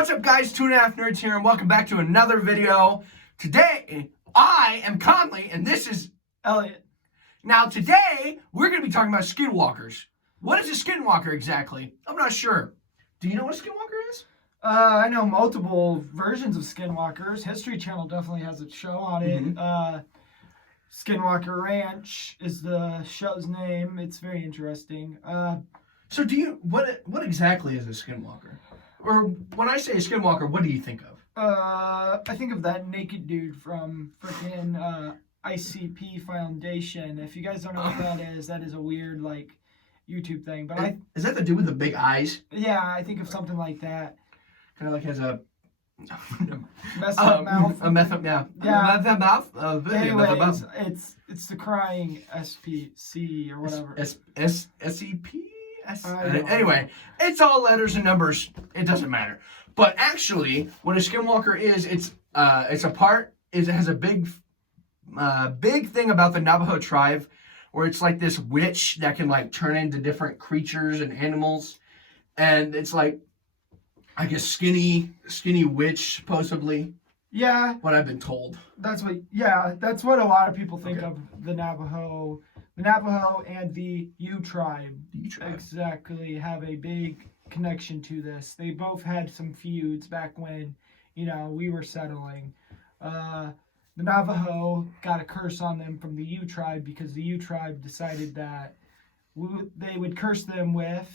what's up guys, 2.5 Nerds here, and welcome back to another video. Today, I am Conley, and this is Elliot. Now today, we're going to be talking about Skinwalkers. What is a Skinwalker exactly? I'm not sure. Do you know what a Skinwalker is? I know multiple versions of Skinwalkers. History Channel definitely has a show on it. Skinwalker Ranch is the show's name. It's very interesting. So what exactly is a Skinwalker? Or when I say a Skinwalker, what do you think of? I think of that naked dude from freaking ICP Foundation. If you guys don't know what that is a weird like YouTube thing. But is that the dude with the big eyes? Yeah, I think of something like that. Kind of like has a messed up mouth. A messed up, yeah. Yeah. Messed up mouth. Anyways, it's the crying SPC or whatever. SEP? Anyway, it's all letters and numbers. It doesn't matter. But actually, what a Skinwalker is, it has a big thing about the Navajo tribe, where it's like this witch that can like turn into different creatures and animals, and it's like, I guess, skinny witch supposedly. Yeah. What I've been told. That's what a lot of people think of the Navajo. The Navajo and the Ute tribe exactly have a big connection to this. They both had some feuds back when, we were settling. The Navajo got a curse on them from the Ute tribe because the Ute tribe decided that they would curse them with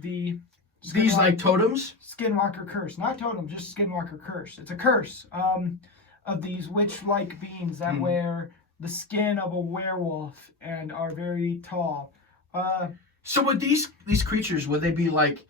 these like totems? Skinwalker curse. Not totem, just Skinwalker curse. It's a curse of these witch-like beings that wear the skin of a werewolf and are very tall. So would these creatures, would they be like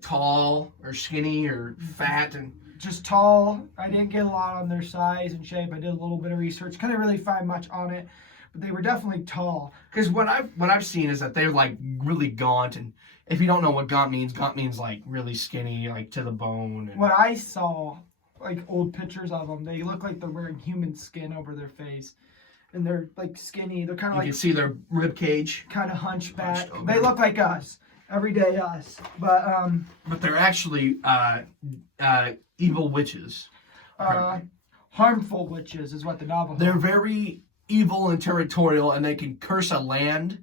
tall or skinny or fat? And just tall. I didn't get a lot on their size and shape. I did a little bit of research. Couldn't really find much on it, but they were definitely tall. Because what I've seen is that they're like really gaunt, and if you don't know what gaunt means like really skinny, like to the bone. And what I saw, like old pictures of them, they look like they're wearing human skin over their face. And they're like skinny. They're kind of like, you can see their rib cage. Kind of hunchback. They look like us, everyday us. But they're actually evil witches. Harmful witches is what the Navajo. They're very evil and territorial, and they can curse a land.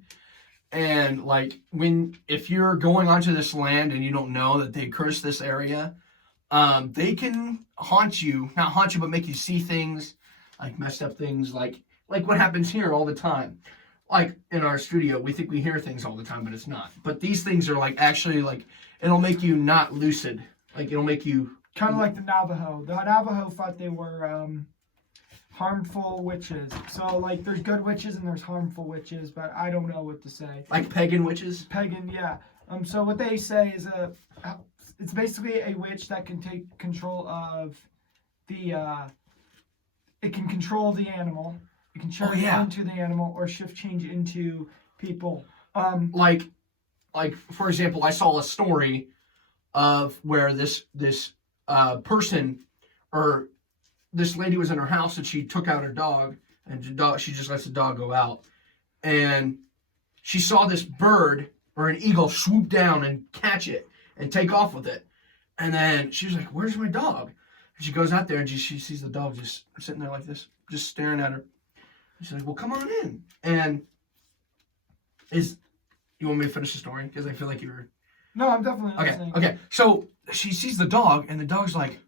And like if you're going onto this land and you don't know that they curse this area, they can haunt you. Not haunt you, but make you see things, like messed up things, like what happens here all the time. Like in our studio, we think we hear things all the time, but it's not. But these things are like actually like, it'll make you not lucid. Like it'll make you kind of like the Navajo. The Navajo thought they were harmful witches. So like there's good witches and there's harmful witches, but I don't know what to say. Like pagan witches? Pagan, yeah. So what they say is it's basically a witch that can take control of it can control the animal. It can turn into the animal or shift change into people. Like for example, I saw a story of where this person, or this lady, was in her house and she took out her dog, and she just lets the dog go out, and she saw this bird or an eagle swoop down and catch it and take off with it, and then she was like, "Where's my dog?" And she goes out there and she sees the dog just sitting there like this, just staring at her. She's like, "Well, come on in." And you want me to finish the story? Because I feel like you were... No, I'm definitely listening. Okay. So she sees the dog, and the dog's like,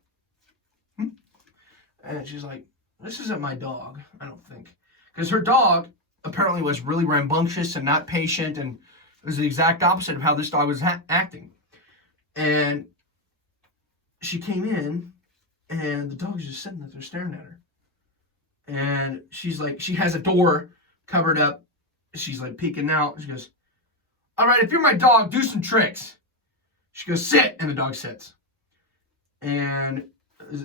and she's like, "This isn't my dog, I don't think." Because her dog apparently was really rambunctious and not patient, and it was the exact opposite of how this dog was acting. And she came in, and the dog's just sitting there staring at her. And she's like, she has a door covered up. She's like peeking out. She goes, "All right, if you're my dog, do some tricks." She goes, "Sit," and the dog sits. And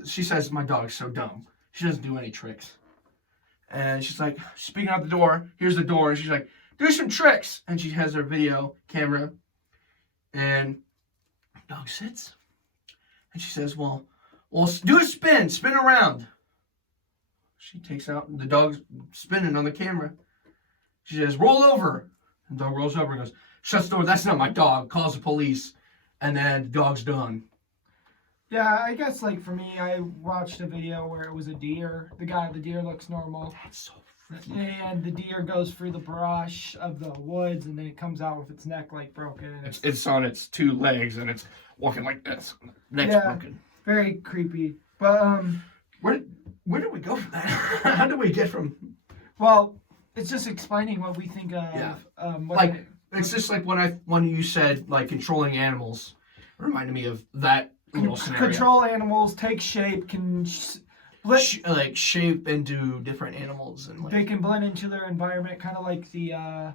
she says, "My dog's so dumb. She doesn't do any tricks." And she's like, speaking out the door. Here's the door. And she's like, "Do some tricks." And she has her video camera. And the dog sits. And she says, well, do a spin around. She takes out, the dog's spinning on the camera. She says, "Roll over." And the dog rolls over and goes, shuts the door. "That's not my dog." Calls the police. And then the dog's done. Yeah, I guess like for me, I watched a video where it was a deer. The deer looks normal. That's so freaking. And the deer goes through the brush of the woods, and then it comes out with its neck like broken. And It's on its 2 legs, and it's walking like this. Neck's broken. Very creepy. But where did we go from that? How did we get from? Well, it's just explaining what we think of. Yeah. What It's just like when you said like controlling animals, reminded me of that little scenario. Control animals, take shape, can like shape into different animals, and like they can blend into their environment, kind of like the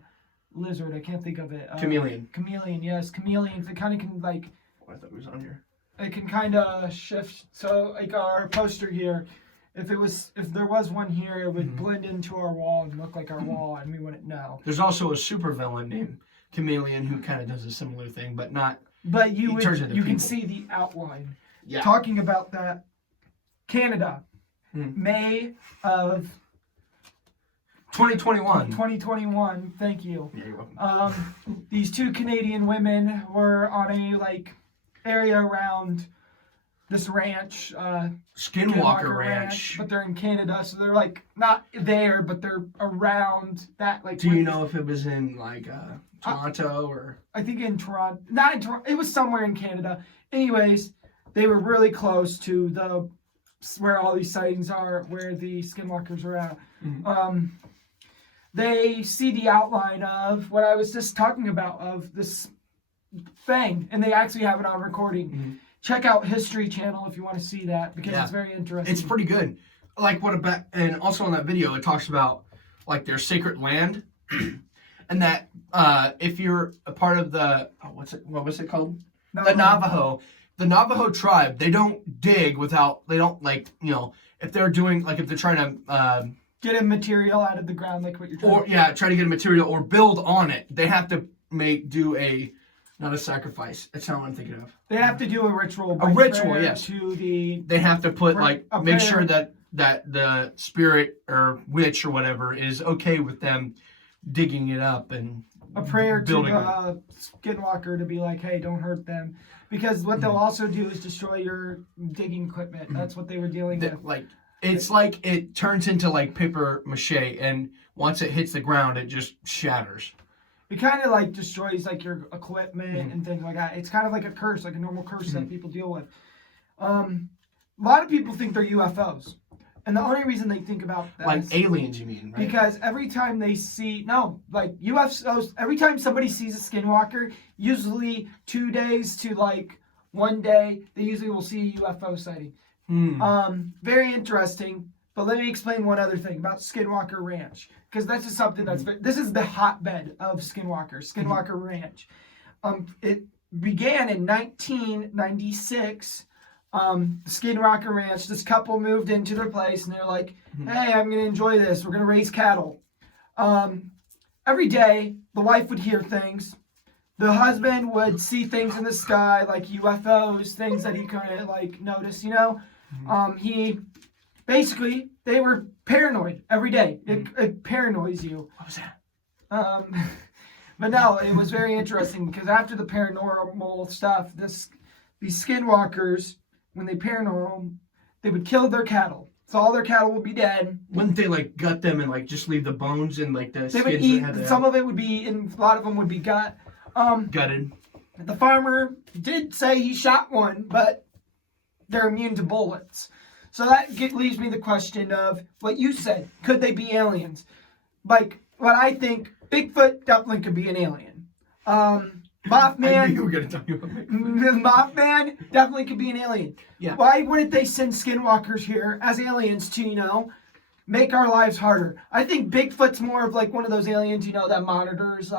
lizard. I can't think of it. chameleon. Chameleon, yes, chameleons. They kind of can like. Oh, I thought it was on here. It can kind of shift. So like our poster here, if there was one here, it would blend into our wall and look like our wall, and we wouldn't know. There's also a supervillain named Chameleon who kind of does a similar thing, but not. But you people. can see the outline. Yeah. Talking about that, Canada, May of 2021. 2021. Thank you. Yeah, you're welcome. These 2 Canadian women were on a area around this ranch, Skinwalker Ranch. but they're in Canada, so they're not there, but they're around that. Do you know if it was in Toronto or? I think in Toronto. Not in Toronto. It was somewhere in Canada. Anyways, they were really close to where all these sightings are, where the Skinwalkers are at. Mm-hmm. They see the outline of what I was just talking about, of this thing, and they actually have it on recording. Mm-hmm. Check out History Channel if you want to see that, because it's very interesting. It's pretty good. And also in that video, it talks about their sacred land, and that if you're a part of the what was it called? The Navajo tribe, they don't dig if they're doing if they're trying to get a material out of the ground, like what you're trying to do. Try to get a material or build on it, they have to not a sacrifice. That's not what I'm thinking of. They have to do a ritual. A ritual, yes. They have to put make sure that the spirit or witch or whatever is okay with them digging it up and a prayer to the Skinwalker to be like, hey, don't hurt them, because what they'll also do is destroy your digging equipment. That's what they were dealing with. It's like it turns into paper mache, and once it hits the ground, it just shatters. It kind of destroys your equipment and things like that. It's kind of like a curse, like a normal curse that people deal with. A lot of people think they're UFOs, and the only reason they think about that is aliens, you mean? Right? Because every time they see UFOs, every time somebody sees a Skinwalker, usually 2 days to 1 day, they usually will see a UFO sighting. Very interesting. But let me explain one other thing about Skinwalker Ranch, because this is something this is the hotbed of Skinwalker Ranch. It began in 1996. Skinwalker Ranch, this couple moved into their place, and they're like, hey, I'm going to enjoy this. We're going to raise cattle. Every day, the wife would hear things. The husband would see things in the sky, like UFOs, things that he couldn't notice, Basically, they were paranoid every day. It paranoids you. What was that? But no, it was very interesting, because after the paranormal stuff, these Skinwalkers, when they paranormal, they would kill their cattle. So all their cattle would be dead. Wouldn't they gut them and just leave the bones and the skins? They would eat. Some of it would be, and a lot of them would be gutted. The farmer did say he shot one, but they're immune to bullets. So that leaves me the question of what you said. Could they be aliens? What I think, Bigfoot definitely could be an alien. Mothman. I knew you were going to tell me about Bigfoot. Mothman definitely could be an alien. Yeah. Why wouldn't they send Skinwalkers here as aliens to, make our lives harder? I think Bigfoot's more of one of those aliens, that monitors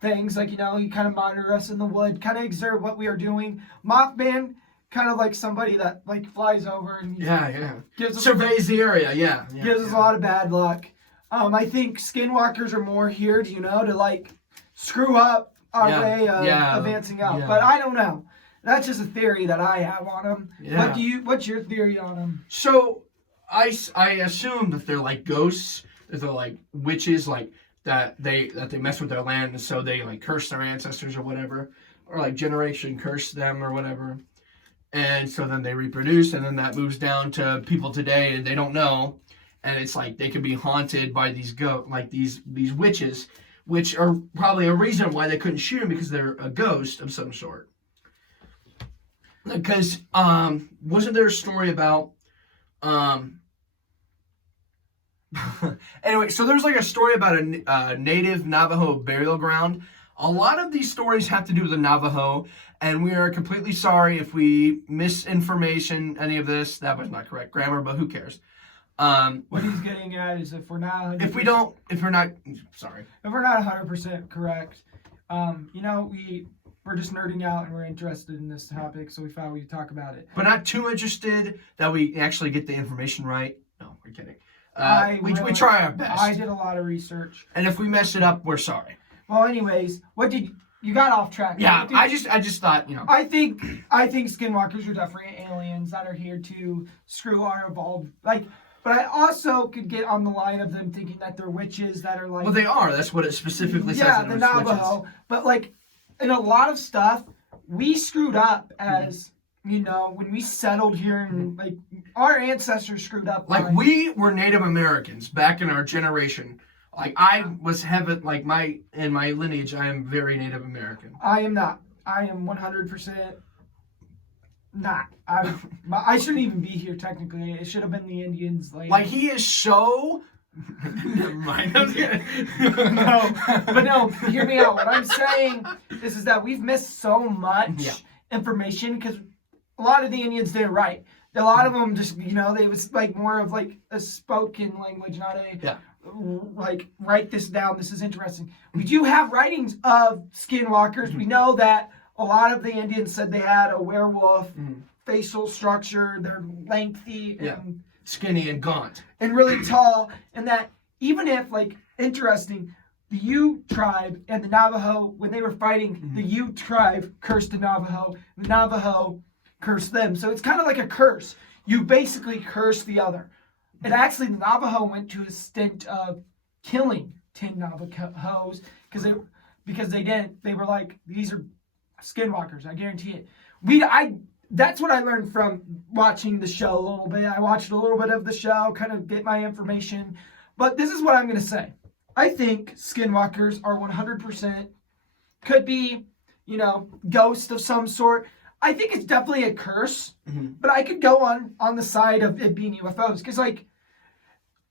things, he kind of monitor us in the wood, kind of observe what we are doing. Mothman, kind of like somebody that flies over and surveys the area, gives us a lot of bad luck. I think Skinwalkers are more here, to screw up our way of advancing out. But I don't know. That's just a theory that I have on them. Yeah. What's your theory on them? So I assume that they're ghosts, that they're witches, that they mess with their land, and so they curse their ancestors or whatever, or generation curse them or whatever. And so then they reproduce, and then that moves down to people today, and they don't know. And it's like they could be haunted by these these witches, which are probably a reason why they couldn't shoot them, because they're a ghost of some sort. Because wasn't there a story about anyway, so there's like a story about a native Navajo burial ground. A lot of these stories have to do with the Navajo, and we are completely sorry if we misinformation any of this. That was not correct grammar, but who cares? What he's getting at is if we're not 100% correct, we're just nerding out and we're interested in this topic, so we thought we'd talk about it. But not too interested that we actually get the information right. No, we're kidding. We try our best. I did a lot of research, and if we mess it up, we're sorry. Well, anyways, you got off track? Yeah, I just thought, I think Skinwalkers are definitely aliens that are here to screw our evolved But I also could get on the line of them thinking that they're witches that are like. Well, they are. That's what it specifically says. Yeah, the Navajo. Witches. But in a lot of stuff, we screwed up as. When we settled here and our ancestors screwed up. We were Native Americans back in our generation. I was in my lineage, I am very Native American. I am not. I am 100% not. I shouldn't even be here technically. It should have been the Indians. He is so. Never mind. No, hear me out. What I'm saying is that we've missed so much information because. A lot of the Indians did it right. A lot of them just, they was more of a spoken language, not a write this down. This is interesting. We do have writings of skinwalkers. We know that a lot of the Indians said they had a werewolf facial structure. They're lengthy and skinny and gaunt and really tall. And that even if interesting, the Ute tribe and the Navajo, when they were fighting, the Ute tribe cursed the Navajo. The Navajo curse them. So it's kind of like a curse. You basically curse the other. And actually, the Navajo went to a stint of killing 10 Navajos because they didn't. They were like, these are skinwalkers. I guarantee it. That's what I learned from watching the show a little bit. I watched a little bit of the show, kind of get my information. But this is what I'm going to say. I think skinwalkers are 100% could be, ghosts of some sort. I think it's definitely a curse, but I could go on the side of it being UFOs because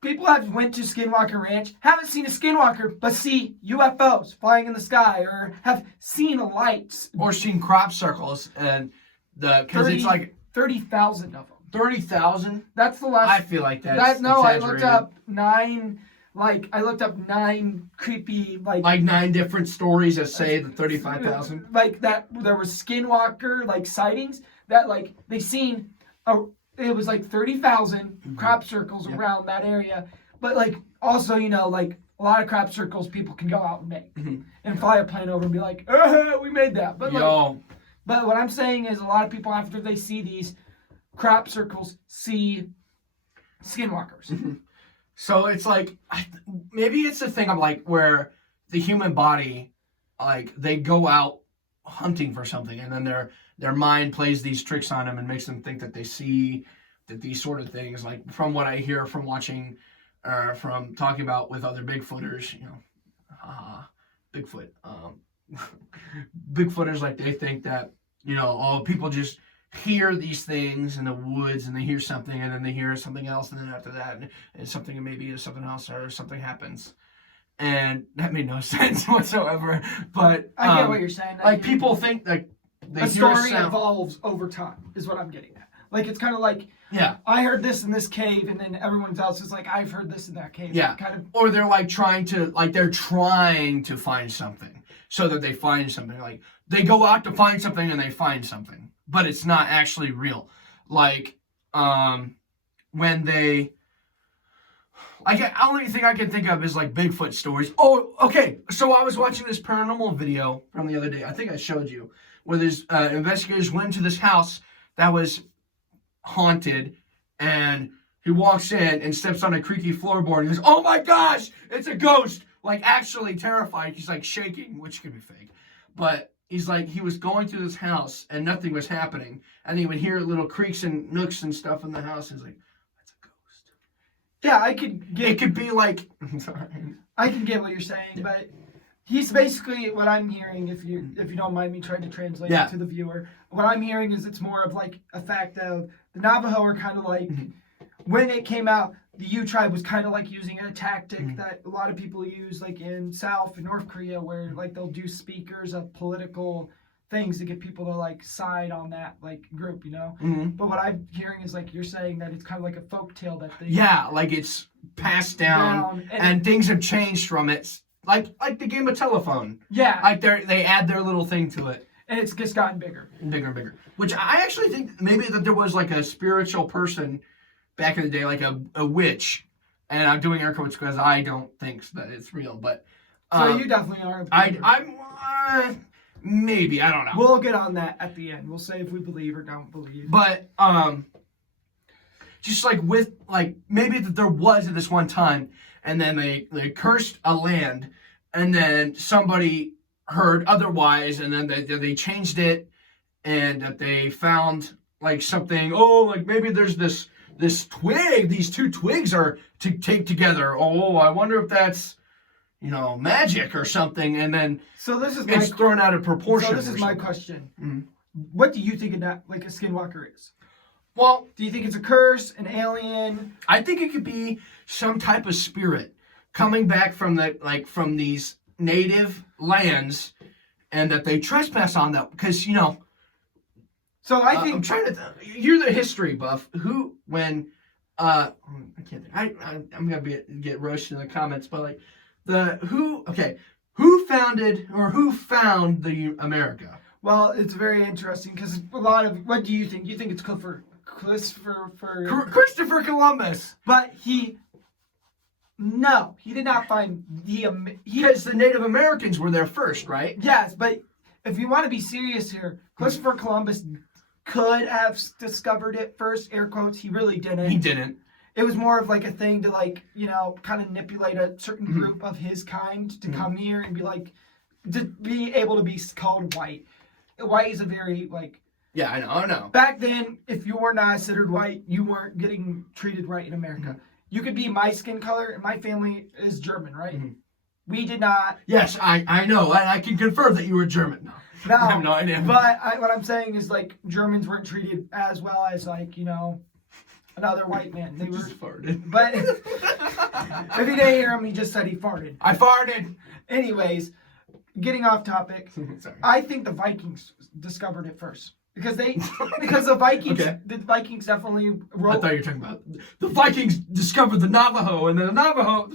people have went to Skinwalker Ranch, haven't seen a skinwalker, but see UFOs flying in the sky, or have seen lights, or seen crop circles, and because it's 30,000 of them. 30,000. That's the last. I feel like that's I looked up 9. I looked up 9 creepy 9 different stories that say the 35,000. That there was skinwalker sightings that they seen it was 30,000 crop circles around that area. But also a lot of crop circles people can go out and make and fly a plane over and be like, we made that. But but what I'm saying is a lot of people after they see these crop circles see skinwalkers. So it's maybe it's a thing of where the human body, they go out hunting for something, and then their mind plays these tricks on them and makes them think that they see that these sort of things. From what I hear from watching, from talking about with other Bigfooters, Bigfoot, Bigfooters, they think that people just hear these things in the woods, and they hear something, and then they hear something else, and then after that, and something maybe is something else, or something happens, and that made no sense whatsoever. But I get what you're saying. People think that the story evolves over time, is what I'm getting at. It's kind of I heard this in this cave, and then everyone else is I've heard this in that cave. Yeah, or they're trying to find something, so that they find something. They go out to find something, and they find something. But it's not actually real. When they... the only thing I can think of is Bigfoot stories. Oh, okay. So I was watching this paranormal video from the other day. I think I showed you. Where these investigators went to this house that was haunted. And he walks in and steps on a creaky floorboard. And he goes, oh my gosh, it's a ghost. Actually terrified. He's shaking, which could be fake. But he's like, he was going through this house and nothing was happening. And he would hear little creaks and nooks and stuff in the house. He's like, that's a ghost. Yeah, I could get. It could be like, sorry. I can get what you're saying, but he's basically, what I'm hearing, if you don't mind me trying to translate it to the viewer, what I'm hearing is it's more of like a fact of the Navajo are kind of like, when it came out, the U tribe was kind of like using a tactic that a lot of people use, like in South and North Korea, where like they'll do speakers of political things to get people to like side on that like group, you know. But what I'm hearing is like you're saying that it's kind of like a folk tale that they like it's passed down and things have changed from it, like the game of telephone. Like they add their little thing to it, and it's just gotten bigger and bigger. Which I actually think maybe that there was like a spiritual person back in the day, like a witch, and I'm doing air quotes because I don't think that it's real, but so you definitely are. I'm maybe, I don't know. We'll get on that at the end. We'll say if we believe or don't believe. But just like with like maybe that there was at this one time, and then they cursed a land, and then somebody heard otherwise, and then they changed it, and that they found like something. Oh, like maybe there's this twig, these two twigs are to take together. Oh, I wonder if that's, magic or something. And then it's thrown out of proportion. So this is my question. What do you think a skinwalker is? Well, do you think it's a curse, an alien? I think it could be some type of spirit coming back from from these native lands, and that they trespass on that because So I think I'm trying to. You're the history buff. I can't think. I'm gonna get roasted in the comments, but who founded or who found the America? Well, it's very interesting because a lot of what do you think? You think it's Christopher Columbus, but he did not find because the Native Americans were there first, right? Yes, but if you want to be serious here, Christopher Columbus could have discovered it first, air quotes. He really didn't. He didn't. It was more of like a thing to kind of manipulate a certain group of his kind to come here and to be able to be called white. White is a very Yeah, I know. Back then, if you were not considered white, you weren't getting treated right in America. You could be my skin color, and my family is German, right? We did not. Yes, I know. I can confirm that you were German. No, I have no idea. But what I'm saying is Germans weren't treated as well as another white man. They were just farted. But if you didn't hear him, he just said he farted. I farted. Anyways, getting off topic. Sorry. I think the Vikings discovered it first. Because the Vikings, the Vikings definitely wrote. I thought you were talking about the Vikings discovered the Navajo, and then the Navajo.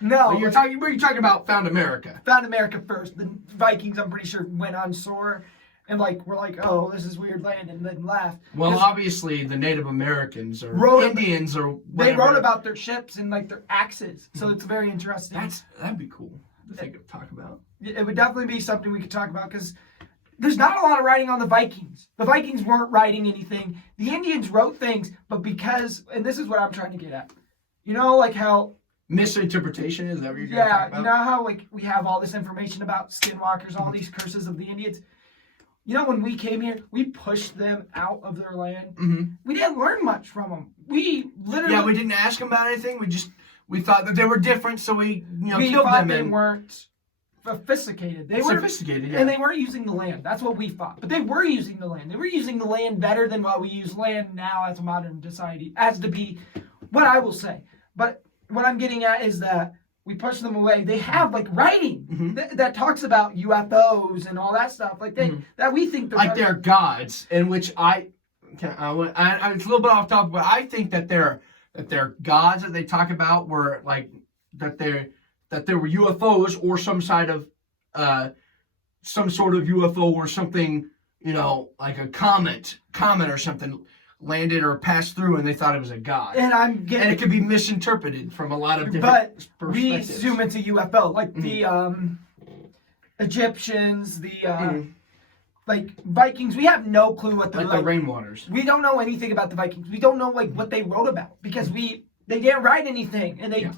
No. What you're talking about found America. Found America first. The Vikings, I'm pretty sure, went on shore, and were oh, this is weird land, and then left. Well, obviously the Native Americans or Indians or whatever. They wrote about their ships and their axes, so it's very interesting. That'd be cool to talk about. It would definitely be something we could talk about because. There's not a lot of writing on the Vikings. The Vikings weren't writing anything. The Indians wrote things, but and this is what I'm trying to get at. How... Misinterpretation, is that what you're talking about? Yeah, you know how we have all this information about skinwalkers, all these curses of the Indians? When we came here, we pushed them out of their land. We didn't learn much from them. We literally... Yeah, we didn't ask them about anything. We thought that they were different, so we we killed thought them. They weren't... sophisticated. They were sophisticated, yeah. And they weren't using the land. That's what we thought. But they were using the land. They were using the land better than what we use land now as a modern society, as to be what I will say. But what I'm getting at is that we push them away. They have writing that talks about UFOs and all that stuff that we think they're gods, in which it's a little bit off topic, but I think that they're gods that they talk about were that there were UFOs or some sort of UFO or something, like a comet or something landed or passed through, and they thought it was a god. And it could be misinterpreted from a lot of different perspectives. But we zoom into UFO, the Egyptians, the Vikings. We have no clue what the rainwaters. We don't know anything about the Vikings. We don't know what they wrote about because they didn't write anything, and they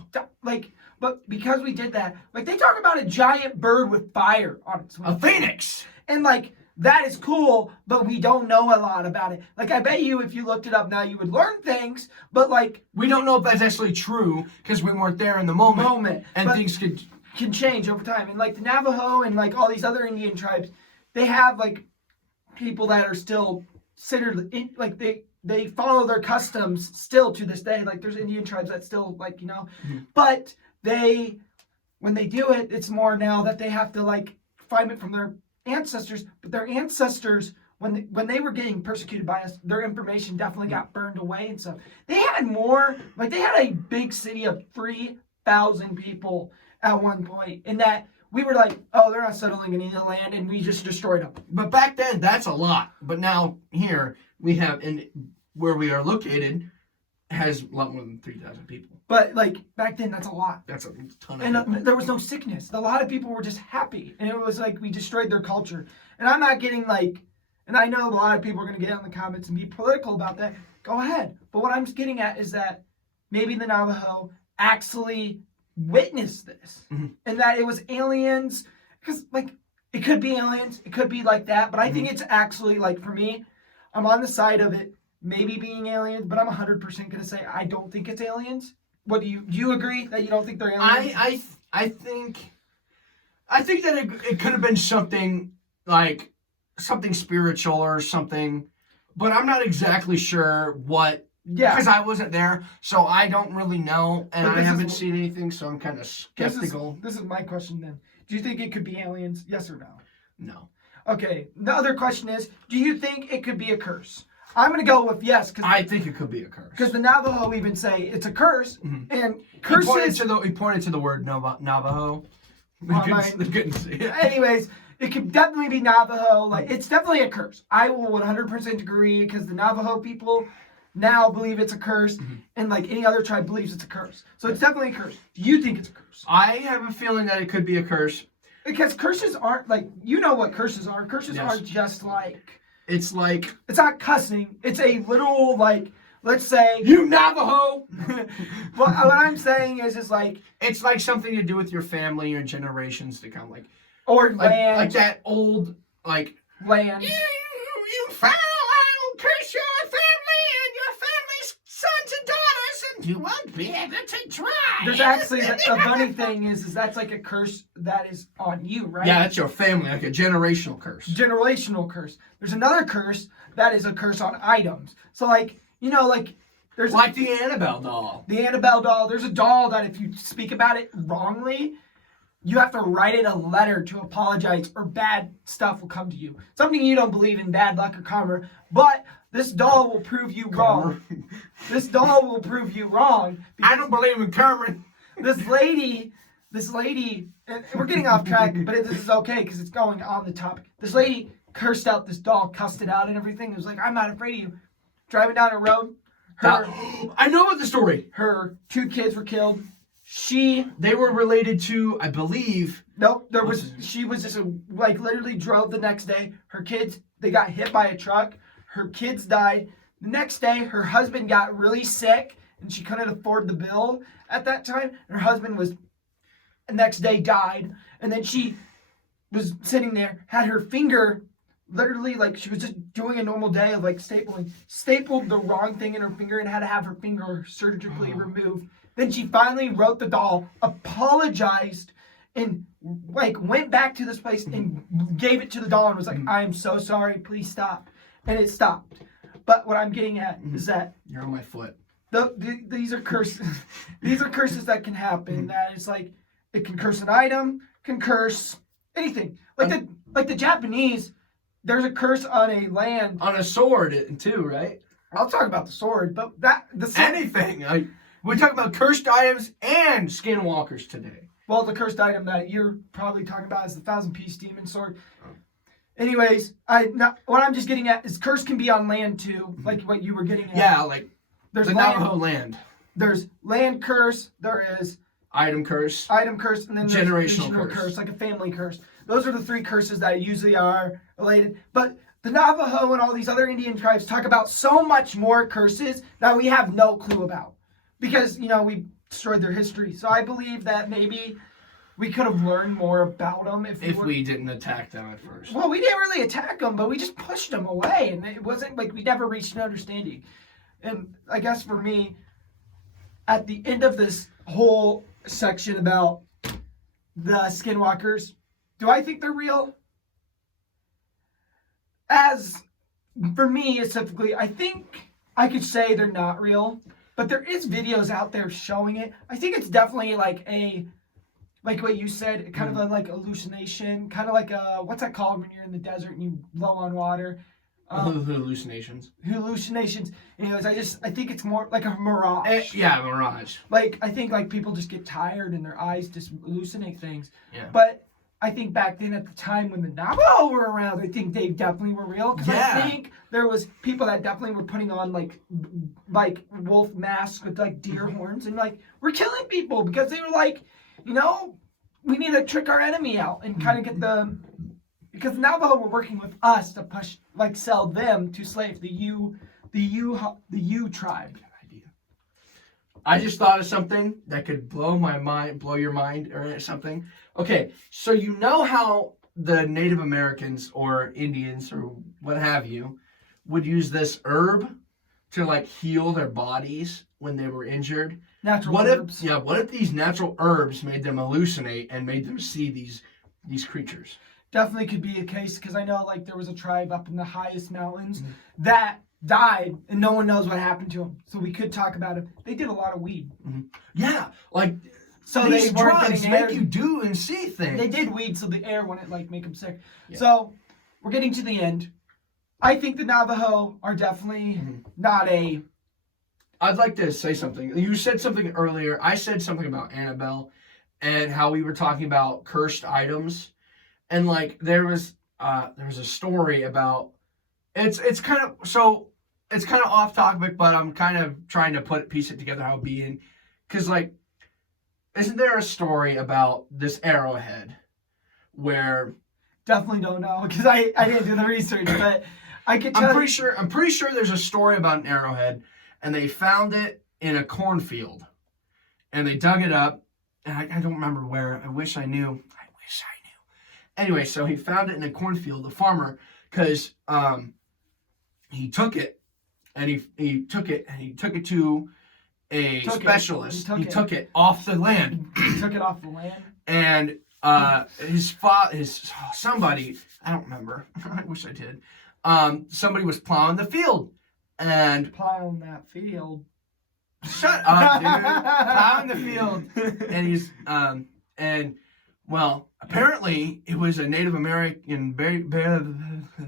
But because we did that, they talk about a giant bird with fire on its wings. A phoenix. And like, that is cool, but we don't know a lot about it. Like, I bet you if you looked it up now, you would learn things, but like... We don't know if that's actually true, because we weren't there in the moment. And things can change over time. And like the Navajo and like all these other Indian tribes, they have like people that are still considered, like they follow their customs still to this day. Like there's Indian tribes that still like, but when they do it, it's more now that they have to like find it from their ancestors, but their ancestors, when they were getting persecuted by us, their information definitely got burned away and stuff. They had more, like they had a big city of 3,000 people at one point, and that we were like, oh, they're not settling any of the land, and we just destroyed them. But back then, that's a lot. But now here we have, where we are located, has a lot more than 3,000 people. But like back then, that's a lot. That's a ton of people. And there was no sickness. A lot of people were just happy, and it was like we destroyed their culture. And I'm not getting like, and I know a lot of people are going to get in the comments and be political about that. Go ahead. But what I'm just getting at is that maybe the Navajo actually witnessed this, and that it was aliens. Because like it could be aliens, it could be like that. But I think it's actually like, for me, I'm on the side of it maybe being aliens, but I'm 100% going to say I don't think it's aliens. What do you agree that you don't think they're aliens? I think that it could have been something like something spiritual or something, but I'm not exactly sure what. Yeah, because I wasn't there, so I don't really know, and I haven't seen anything, so I'm kind of skeptical. This is my question then. Do you think it could be aliens? Yes or no? No. Okay. The other question is, do you think it could be a curse? I'm going to go with yes. I think it could be a curse. Because the Navajo even say it's a curse. And curses... He pointed to the word Navajo. They couldn't see it. Anyways, it could definitely be Navajo. Like, it's definitely a curse. I will 100% agree, because the Navajo people now believe it's a curse. And like any other tribe believes it's a curse. So it's definitely a curse. Do you think it's a curse? I have a feeling that it could be a curse. Because curses aren't like... You know what curses are. Curses aren't just like... It's like... It's not cussing. It's a literal, like, let's say... You Navajo! What I'm saying is like... It's like something to do with your family, your generations to come, like... Or like, land. Like that old, like... Land. You foul! I will curse your family and your family's sons and daughters, and you won't be able to drive! There's actually... a funny thing is that's like a curse that is on you, right? Yeah, that's your family, like a generational curse. Generational curse. There's another curse that is a curse on items. So, like, like... There's like the Annabelle doll. The Annabelle doll. There's a doll that if you speak about it wrongly, you have to write it a letter to apologize, or bad stuff will come to you. Something you don't believe in, bad luck or karma. But this doll will prove you wrong. This doll will prove you wrong. I don't believe in karma. This lady, and we're getting off track, but this is okay because it's going on the topic. This lady cursed out this doll, cussed it out and everything. It was like, I'm not afraid of you. Driving down a road. I know about the story. Her 2 kids were killed. They were related to, I believe. Nope. She was just literally drove the next day. Her kids, they got hit by a truck. Her kids died. The next day, her husband got really sick, and she couldn't afford the bill at that time. And her husband the next day died. And then she was sitting there, had her finger literally, like, she was just doing a normal day of like stapling, stapled the wrong thing in her finger and had to have her finger surgically removed. Then she finally wrote the doll, apologized, and like went back to this place and gave it to the doll and was like, I am so sorry, please stop. And it stopped. But what I'm getting at is that you're on my foot. These are curses. These are curses that can happen. That is like, it can curse an item, can curse anything. Like the Japanese, there's a curse on a land. On a sword, too, right? I'll talk about the sword, but anything. We're talking about cursed items and skinwalkers today. Well, the cursed item that you're probably talking about is the 1,000-piece demon sword. Anyways, what I'm just getting at is curse can be on land, too, like what you were getting at. Yeah, like there's the Navajo land. There's land curse, there is... Item curse, and then there's generational curse, like a family curse. Those are the 3 curses that usually are related. But the Navajo and all these other Indian tribes talk about so much more curses that we have no clue about. Because, we destroyed their history. So I believe that maybe we could have learned more about them if we didn't attack them at first. Well, we didn't really attack them, but we just pushed them away, and it wasn't like we never reached an understanding. And I guess for me, at the end of this whole section about the Skinwalkers, do I think they're real? As for me specifically, I think I could say they're not real, but there is videos out there showing it. I think it's definitely like what you said, kind of a like hallucination, kind of like what's that called when you're in the desert and you low on water? Hallucinations. Hallucinations. Anyways, I think it's more like a mirage. Mirage. Like I think like people just get tired and their eyes just hallucinate things. Yeah. But I think back then at the time when the Navajo were around, I think they definitely were real. Because I think there was people that definitely were putting on like wolf masks with like deer horns and like we're killing people because they were like, we need to trick our enemy out and kind of get the. Because the Navajo were working with us to push, like, sell them to slave the U tribe. I just thought of something that could blow your mind or something. Okay, so you know how the Native Americans or Indians or what have you would use this herb to like heal their bodies when they were injured? Natural herbs. What if these natural herbs made them hallucinate and made them see these creatures? Definitely could be a case because I know like there was a tribe up in the highest mountains that died and no one knows what happened to them. So we could talk about it. They did a lot of weed. Mm-hmm. Yeah, like so these drugs make you do and see things. They did weed so the air wouldn't like make them sick. Yeah. So we're getting to the end. I think the Navajo are definitely not a. I'd like to say something. You said something earlier. I said something about Annabelle and how we were talking about cursed items. And like there was a story about it's kind of off topic, but I'm kind of trying to piece it together how it'd be in, because like isn't there a story about this arrowhead where definitely don't know because I didn't do the research, but I could tell. I'm pretty sure there's a story about an arrowhead, and they found it in a cornfield, and they dug it up, and I don't remember where. I wish I knew. Anyway, so he found it in a cornfield, the farmer, because he took it took it to a specialist. He took it off the land. He took it off the land. And somebody, I don't remember. I wish I did. Somebody was plowing the field, and plowing that field. Shut up, dude. Plowing the field, and he's Well, apparently it was a Native American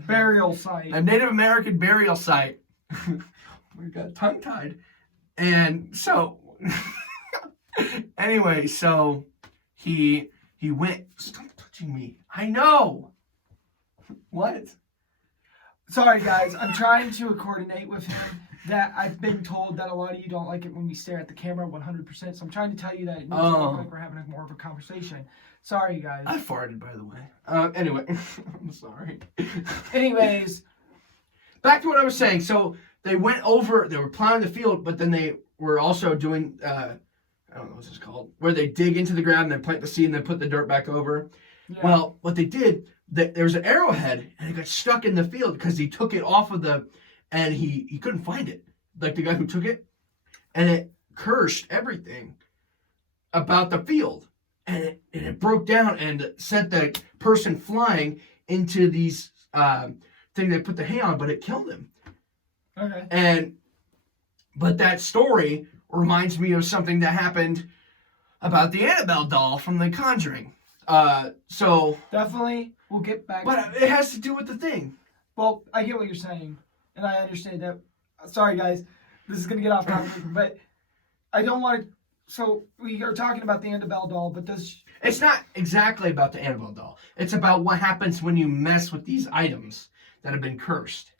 burial site. A Native American burial site. We got tongue-tied. And so, anyway, so he went. Stop touching me. I know. What? Sorry, guys. I'm trying to coordinate with him. That I've been told that a lot of you don't like it when we stare at the camera 100%. So I'm trying to tell you that it needs to look like we're having more of a conversation. Sorry, guys. I farted, by the way. Anyway, I'm sorry. Anyways, back to what I was saying. So they went over. They were plowing the field, but then they were also doing. I don't know what this is called, where they dig into the ground and then plant the seed and then put the dirt back over. Yeah. Well, what they did, there was an arrowhead and it got stuck in the field because he took it off of the. And he couldn't find it, like the guy who took it, and it cursed everything about the field, and it broke down and sent the person flying into these thing they put the hay on, but it killed him. Okay. But that story reminds me of something that happened about the Annabelle doll from The Conjuring. So definitely we'll get back. But it has to do with the thing. Well, I get what you're saying. And I understand that. Sorry, guys. This is going to get off topic. But I don't want to... So, we are talking about the Annabelle doll, but this... It's not exactly about the Annabelle doll. It's about what happens when you mess with these items that have been cursed.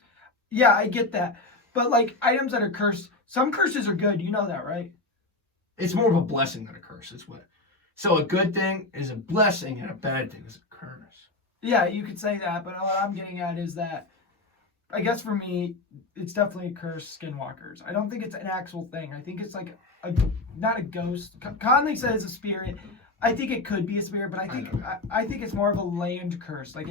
Yeah, I get that. But, like, items that are cursed... Some curses are good. You know that, right? It's more of a blessing than a curse. It's what... So, a good thing is a blessing, and a bad thing is a curse. Yeah, you could say that. But what I'm getting at is that... I guess for me, it's definitely a curse, Skinwalkers. I don't think it's an actual thing. I think it's like not a ghost. Conley says a spirit. I think it could be a spirit, but I think it's more of a land curse. Like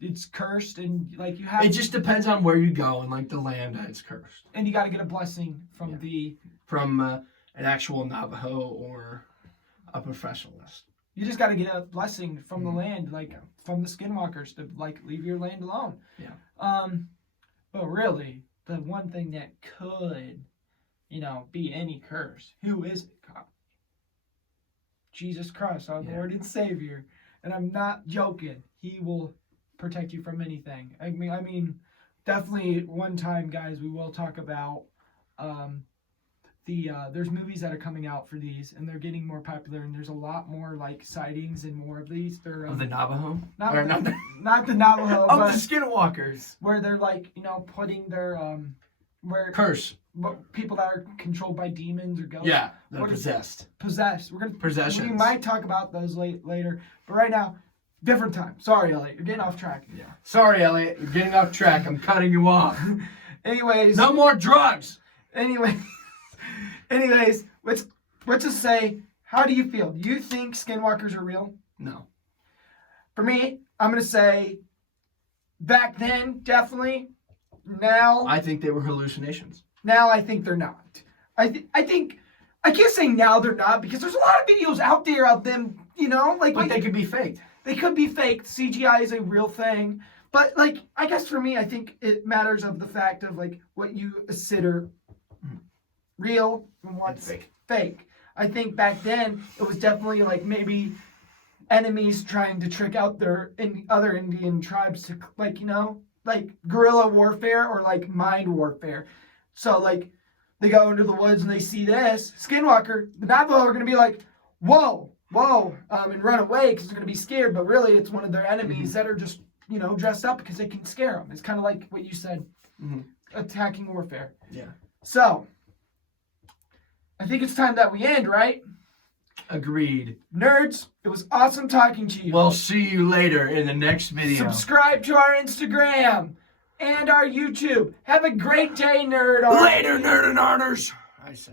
it's cursed, and like you have. It just depends on where you go and like the land that it's cursed. And you got to get a blessing from an actual Navajo or a professionalist. You just got to get a blessing from the land, like from the Skinwalkers, to like leave your land alone. Yeah. But really, the one thing that could, be any curse, who is it, God? Jesus Christ, our Lord and Savior. And I'm not joking. He will protect you from anything. I mean, definitely one time, guys, we will talk about there's movies that are coming out for these, and they're getting more popular, and there's a lot more like sightings and more of these. They're Of the Navajo? not the Navajo, of but the Skinwalkers. where they're like putting their Curse. people that are controlled by demons or ghosts. Yeah, they're possessed. Possessed. We're gonna Possessions. We might talk about those later, but right now, different time. Sorry, Elliot, you're getting off track. Yeah. Sorry, Elliot, you're getting off track. I'm cutting you off. Anyways. No more drugs. Anyways, let's just say, how do you feel? Do you think Skinwalkers are real? No. For me, I'm gonna say, back then, definitely. Now, I think they were hallucinations. Now I think they're not. I think I can't say now they're not, because there's a lot of videos out there of them, But they could be faked. They could be faked. CGI is a real thing. But I guess for me, I think it matters of the fact of what you consider real and what's fake. I think back then it was definitely maybe enemies trying to trick out their other Indian tribes to guerrilla warfare or mind warfare. So they go into the woods and they see this Skinwalker. The Navajo are gonna be like, whoa, and run away because they're gonna be scared. But really, it's one of their enemies that are just dressed up because they can scare them. It's kind of like what you said, attacking warfare. Yeah. So I think it's time that we end, right? Agreed. Nerds, it was awesome talking to you. We'll see you later in the next video. Subscribe to our Instagram and our YouTube. Have a great day, nerd. Later, nerd and arters. I said.